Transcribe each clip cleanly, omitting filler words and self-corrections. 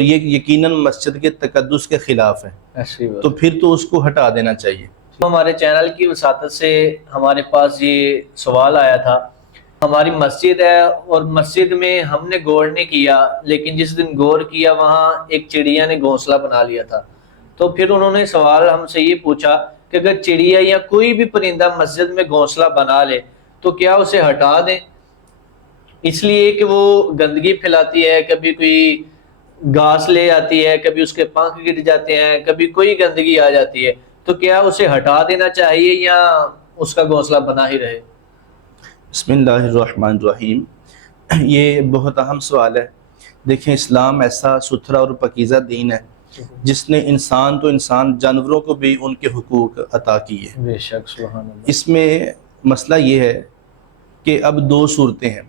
یہ یقیناً مسجد کے تقدس کے خلاف ہے، تو پھر تو اس کو ہٹا دینا چاہیے۔ ہمارے چینل کی وساطت سے ہمارے پاس یہ سوال آیا تھا، ہماری مسجد ہے اور مسجد میں ہم نے غور نہیں کیا، لیکن جس دن غور کیا وہاں ایک چڑیا نے گھونسلہ بنا لیا تھا۔ تو پھر انہوں نے سوال ہم سے یہ پوچھا کہ اگر چڑیا یا کوئی بھی پرندہ مسجد میں گھونسلہ بنا لے تو کیا اسے ہٹا دیں؟ اس لیے کہ وہ گندگی پھیلاتی ہے، کبھی کوئی گھاس لے آتی ہے، کبھی اس کے پنکھ گر جاتے ہیں، کبھی کوئی گندگی آ جاتی ہے، تو کیا اسے ہٹا دینا چاہیے یا اس کا گھونسلہ بنا ہی رہے؟ بسم اللہ الرحمن الرحیم۔ یہ بہت اہم سوال ہے۔ دیکھیں، اسلام ایسا ستھرا اور پاکیزہ دین ہے جس نے انسان تو انسان جانوروں کو بھی ان کے حقوق عطا کیے۔ بے شک، سبحان اللہ۔ اس میں مسئلہ یہ ہے کہ اب دو صورتیں ہیں۔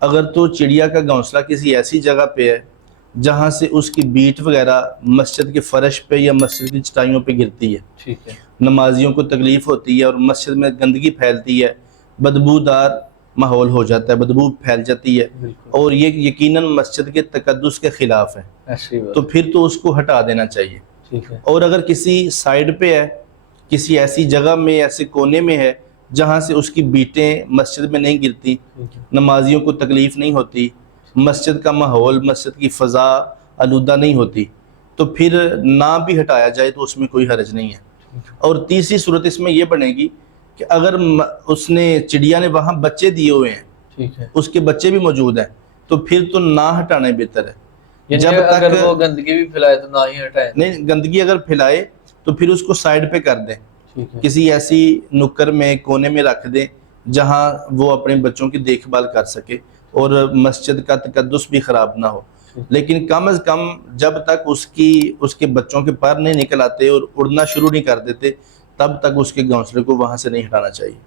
اگر تو چڑیا کا گھونسلہ کسی ایسی جگہ پہ ہے جہاں سے اس کی بیٹ وغیرہ مسجد کے فرش پہ یا مسجد کی چٹائیوں پہ گرتی ہے، ٹھیک ہے، نمازیوں کو تکلیف ہوتی ہے اور مسجد میں گندگی پھیلتی ہے، بدبودار ماحول ہو جاتا ہے، بدبو پھیل جاتی ہے، اور یہ یقیناً مسجد کے تقدس کے خلاف ہے، تو پھر تو اس کو ہٹا دینا چاہیے۔ ٹھیک ہے، اور اگر کسی سائڈ پہ ہے، کسی ایسی جگہ میں، ایسے کونے میں ہے جہاں سے اس کی بیٹیں مسجد میں نہیں گرتی، نمازیوں کو تکلیف نہیں ہوتی، مسجد کا ماحول، مسجد کی فضا آلودہ نہیں ہوتی، تو پھر نہ بھی ہٹایا جائے تو اس میں کوئی حرج نہیں ہے۔ اور تیسری صورت اس میں یہ بنے گی کہ اگر اس نے چڑیا نے وہاں بچے دیے ہوئے ہیں، ٹھیک ہے، اس کے بچے بھی موجود ہیں، تو پھر تو نہ ہٹانا بہتر ہے۔ یعنی جب تک اگر وہ گندگی بھی پھیلائے تو نہ ہی ہٹائے؟ نہیں، گندگی اگر پھیلائے تو پھر اس کو سائڈ پہ کر دیں، کسی ایسی نکر میں، کونے میں رکھ دیں جہاں وہ اپنے بچوں کی دیکھ بھال کر سکے اور مسجد کا تقدس بھی خراب نہ ہو۔ لیکن کم از کم جب تک اس کے بچوں کے پر نہیں نکل آتے اور اڑنا شروع نہیں کر دیتے، تب تک اس کے گھونسلے کو وہاں سے نہیں ہٹانا چاہیے۔